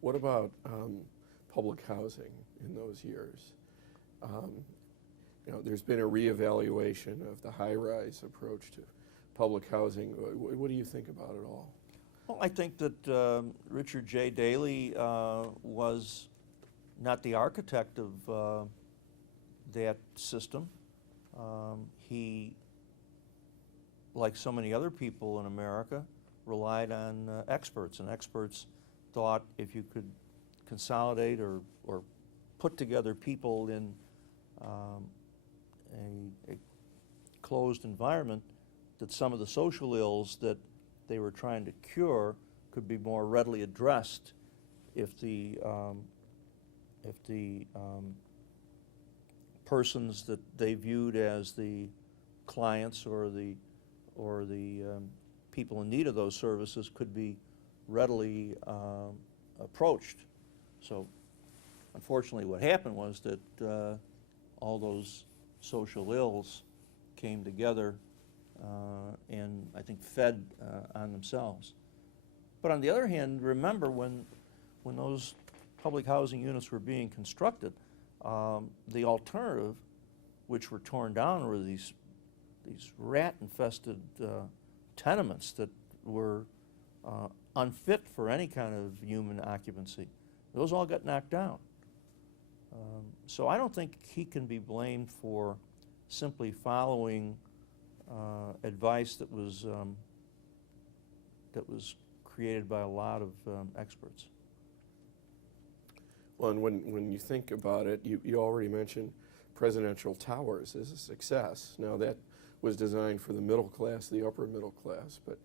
What about public housing in those years? There's been a reevaluation of the high-rise approach to public housing. What do you think about it all? Well, I think that Richard J. Daley was not the architect of that system. He, like so many other people in America, relied on experts, and experts thought if you could consolidate or put together people in a closed environment, that some of the social ills that they were trying to cure could be more readily addressed if the persons that they viewed as the clients or the people in need of those services could be readily approached. So unfortunately what happened was that all those social ills came together and I think fed on themselves. But on the other hand, remember when those public housing units were being constructed, the alternative, which were torn down, were these rat-infested tenements that were unfit for any kind of human occupancy. Those all got knocked down. So I don't think he can be blamed for simply following advice that was created by a lot of experts. Well, and when you think about it, you already mentioned presidential towers as a success. Now that was designed for the middle class, the upper middle class, but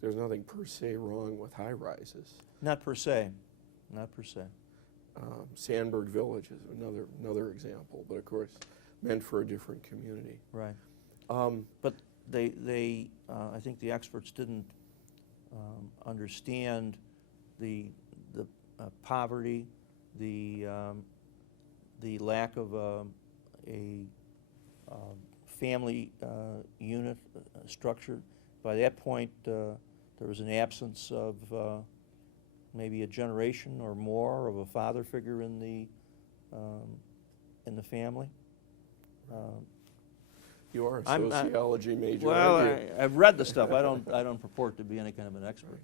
there's nothing per se wrong with high rises. Not per se, not per se. Sandburg Village is another example, but of course meant for a different community. Right. But they I think the experts didn't understand the poverty, the lack of a family unit structure. By that point, there was an absence of maybe a generation or more of a father figure in the family. You are a sociology major. Well, I've read the stuff. I don't purport to be any kind of an expert. Right.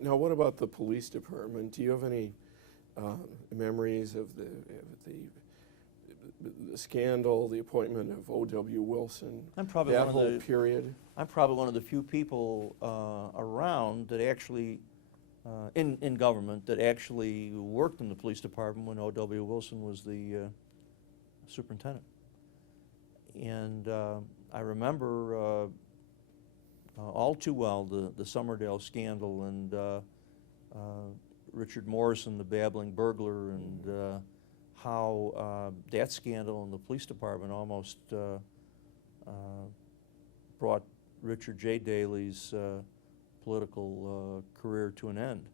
Now, what about the police department? Do you have any memories of the scandal, the appointment of O.W. Wilson? That whole period. I'm probably one of the few people around that actually, in government, that actually worked in the police department when O.W. Wilson was the superintendent. And I remember all too well the Summerdale scandal and Richard Morrison, the babbling burglar, and how that scandal in the police department almost brought Richard J. Daley's political career to an end.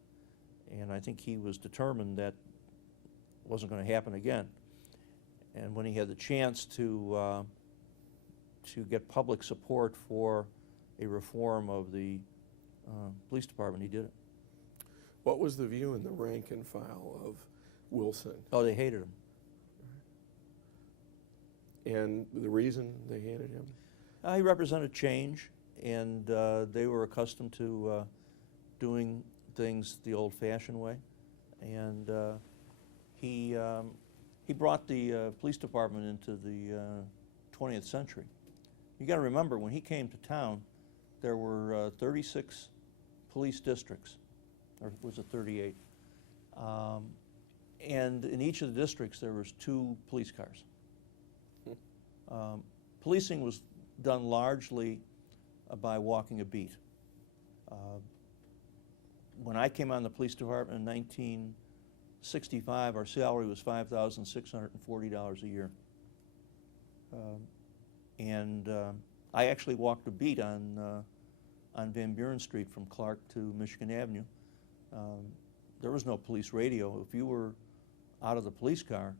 And I think he was determined that wasn't going to happen again. And when he had the chance to get public support for a reform of the police department, he did it. What was the view in the rank and file of Wilson? Oh, they hated him. And the reason they hated him? He represented change, and they were accustomed to doing things the old-fashioned way. And he brought the police department into the 20th century. You got to remember, when he came to town, there were 36 police districts, or was it 38? And in each of the districts, there was 2 police cars. Policing was done largely by walking a beat. When I came on the police department in 1965, our salary was $5,640 a year. And I actually walked a beat on Van Buren Street from Clark to Michigan Avenue. There was no police radio. If you were out of the police car,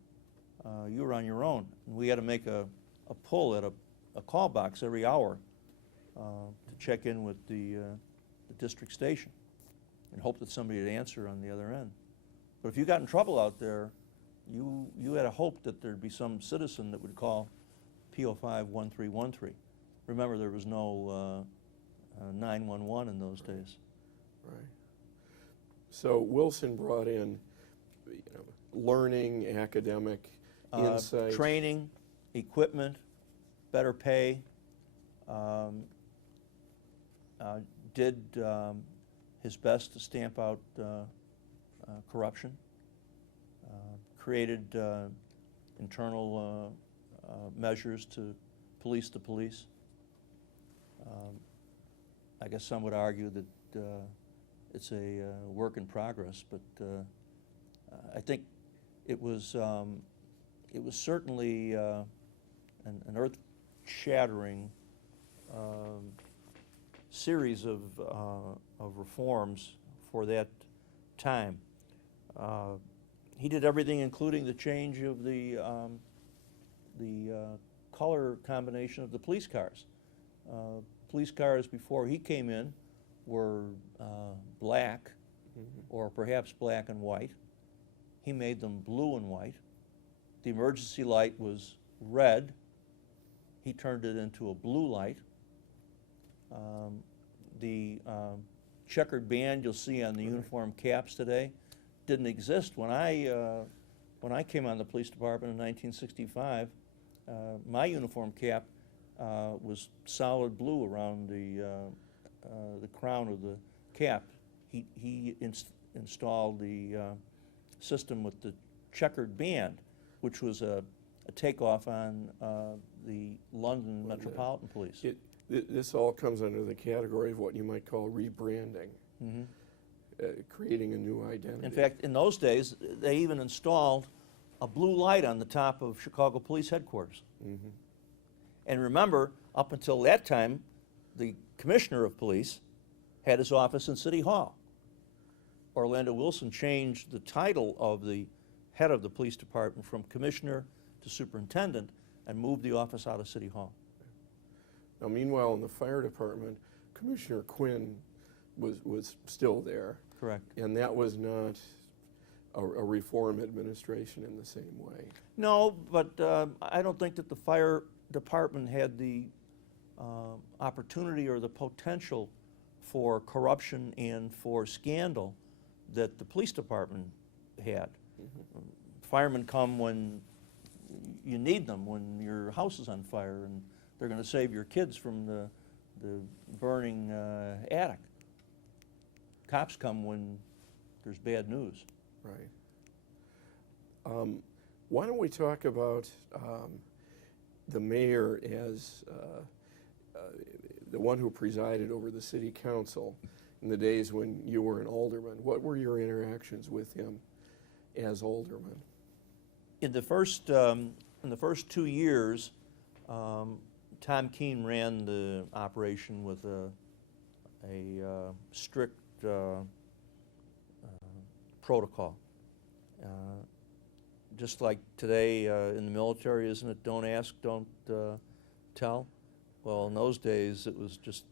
you were on your own. And we had to make a pull at a call box every hour to check in with the district station. and hope that somebody would answer on the other end. But if you got in trouble out there, you had a hope that there'd be some citizen that would call P05 1313. Remember, there was no 911 in those days. Right. So Wilson brought in, learning, academic insight. Training, equipment, better pay, did his best to stamp out corruption, created internal measures to police the police. I guess some would argue that it's a work in progress, but I think it was certainly an earth-shattering series of reforms for that time. He did everything, including the change of the color combination of the police cars. Police cars before he came in were black, or perhaps black and white. He made them blue and white. The emergency light was red. He turned it into a blue light. The checkered band you'll see on the uniform caps today didn't exist when I came on the police department in 1965. My uniform cap was solid blue around the crown of the cap. He installed the system with the checkered band, which was a takeoff on the London Metropolitan Police. This all comes under the category of what you might call rebranding, creating a new identity. In fact, in those days, they even installed a blue light on the top of Chicago Police Headquarters. And remember, up until that time, the Commissioner of Police had his office in City Hall. Orlando Wilson changed the title of the head of the police department from Commissioner to Superintendent and moved the office out of City Hall. Now, meanwhile, in the fire department, Commissioner Quinn was still there. Correct. And that was not a reform administration in the same way. No, but I don't think that the fire department had the opportunity or the potential for corruption and for scandal that the police department had. Firemen come when you need them, when your house is on fire and they're going to save your kids from the burning attic. Cops come when there's bad news. Right. Why don't we talk about the mayor as the one who presided over the city council in the days when you were an alderman? What were your interactions with him as alderman? In the first 2 years, Tom Keene ran the operation with a strict protocol. Just like today in the military, isn't it? Don't ask, don't tell. Well, in those days, it was just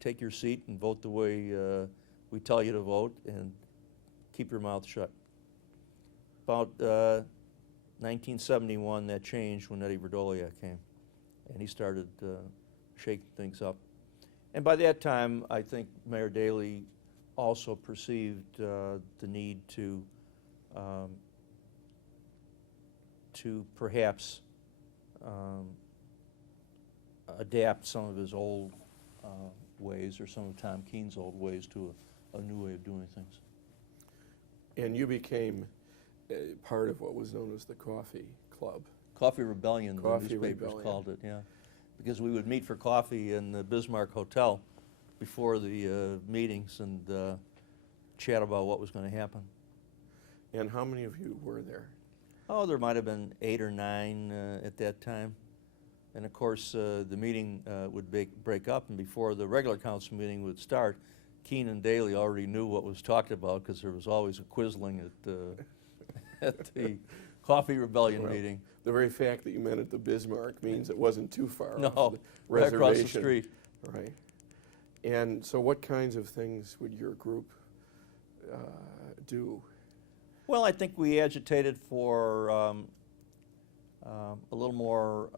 take your seat and vote the way we tell you to vote, and keep your mouth shut. About 1971, that changed when Eddie Verdoliak came, and he started shaking things up. And by that time, I think Mayor Daley also perceived the need to perhaps adapt some of his old ways or some of Tom Keene's old ways to a new way of doing things. And you became part of what was known as the Coffee Club. Coffee Rebellion, Coffee the newspapers Rebellion. called it, yeah. Because we would meet for coffee in the Bismarck Hotel before the meetings and chat about what was going to happen. And how many of you were there? Oh, there might have been 8 or 9 at that time. And of course, the meeting would break up, and before the regular council meeting would start, Keene and Daley already knew what was talked about because there was always a quizzling at the Coffee Rebellion meeting. The very fact that you met at the Bismarck means it wasn't too far No, off the right reservation. across the street. Right. And so what kinds of things would your group do? Well, I think we agitated for a little more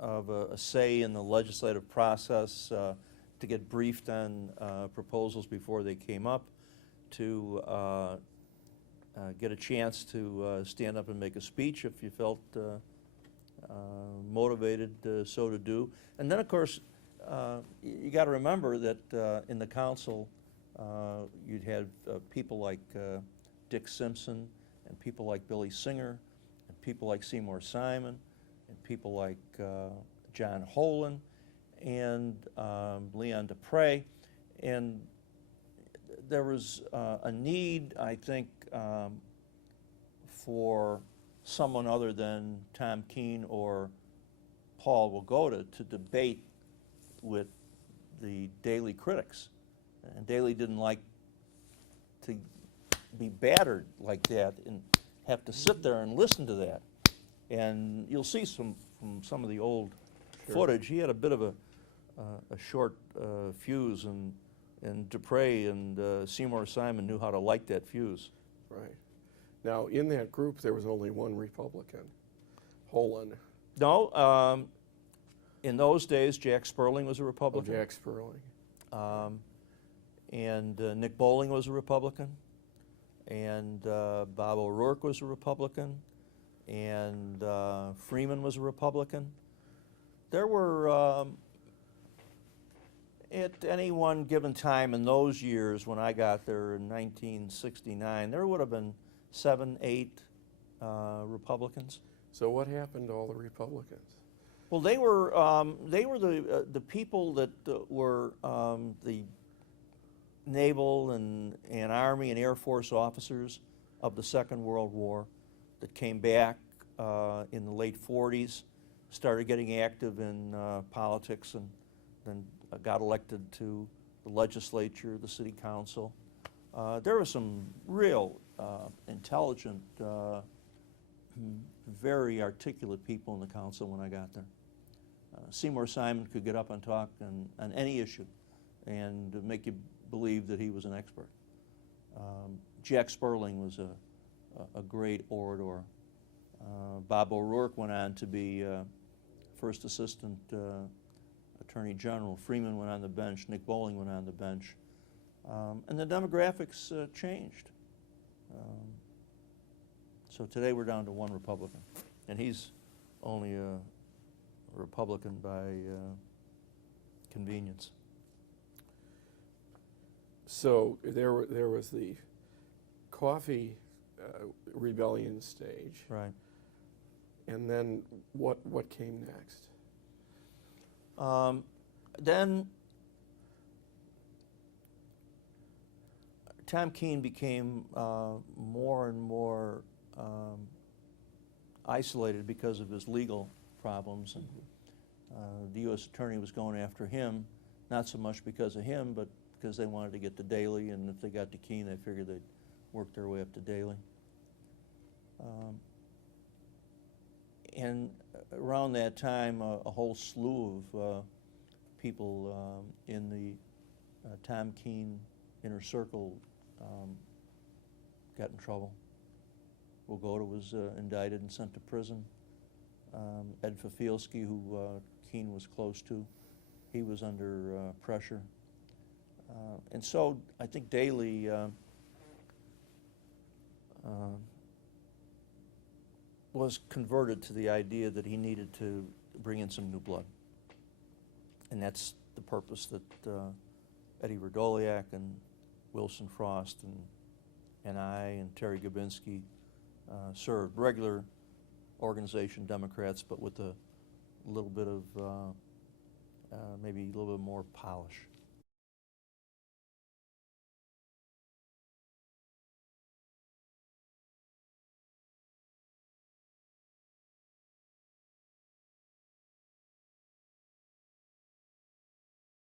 of a say in the legislative process, to get briefed on proposals before they came up, to get a chance to stand up and make a speech if you felt motivated so to do. And then, of course, you got to remember that in the council, you'd have people like Dick Simpson, and people like Billy Singer, and people like Seymour Simon, and people like John Holen, and Leon Dupre. And there was a need, I think, for someone other than Tom Keene or Paul Wagoda to debate with the Daley critics. And Daley didn't like to be battered like that and have to sit there and listen to that. And you'll see from some of the old footage, he had a bit of a short fuse, and Dupre and Seymour Simon knew how to light that fuse. Right. Now, in that group, there was only one Republican, Holen. No, in those days, Jack Sperling was a Oh, Republican. Jack Sperling. And Nick Bowling was a Republican, and Bob O'Rourke was a Republican, and Freeman was a Republican. There were, at any one given time in those years when I got there in 1969, there would have been 7, 8 Republicans. So what happened to all the Republicans? Well, they were the people that were the naval and Army and Air Force officers of the Second World War that came back in the late 40s, started getting active in politics, and then got elected to the legislature, the city council. There were some real intelligent, very articulate people in the council when I got there. Seymour Simon could get up and talk on any issue and make you believe that he was an expert. Jack Sperling was a great orator. Bob O'Rourke went on to be first assistant attorney general. Freeman went on the bench. Nick Bowling went on the bench. And the demographics changed. So today we're down to one Republican, and he's only a Republican by convenience. So there was the coffee rebellion stage. Right. And then what came next? Then Tom Keene became more and more isolated because of his legal problems, and the U.S. Attorney was going after him, not so much because of him, but because they wanted to get to Daley, and if they got to Keene, they figured they'd work their way up to Daley. And around that time, a whole slew of people in the Tom Keene inner circle got in trouble. Wagoda was indicted and sent to prison. Ed Fafilski, who Keene was close to, he was under pressure. And so I think Daley was converted to the idea that he needed to bring in some new blood. And that's the purpose that Eddie Radoliak and Wilson Frost and I and Terry Gabinski served. Regular organization Democrats, but with a little bit of maybe a little bit more polish.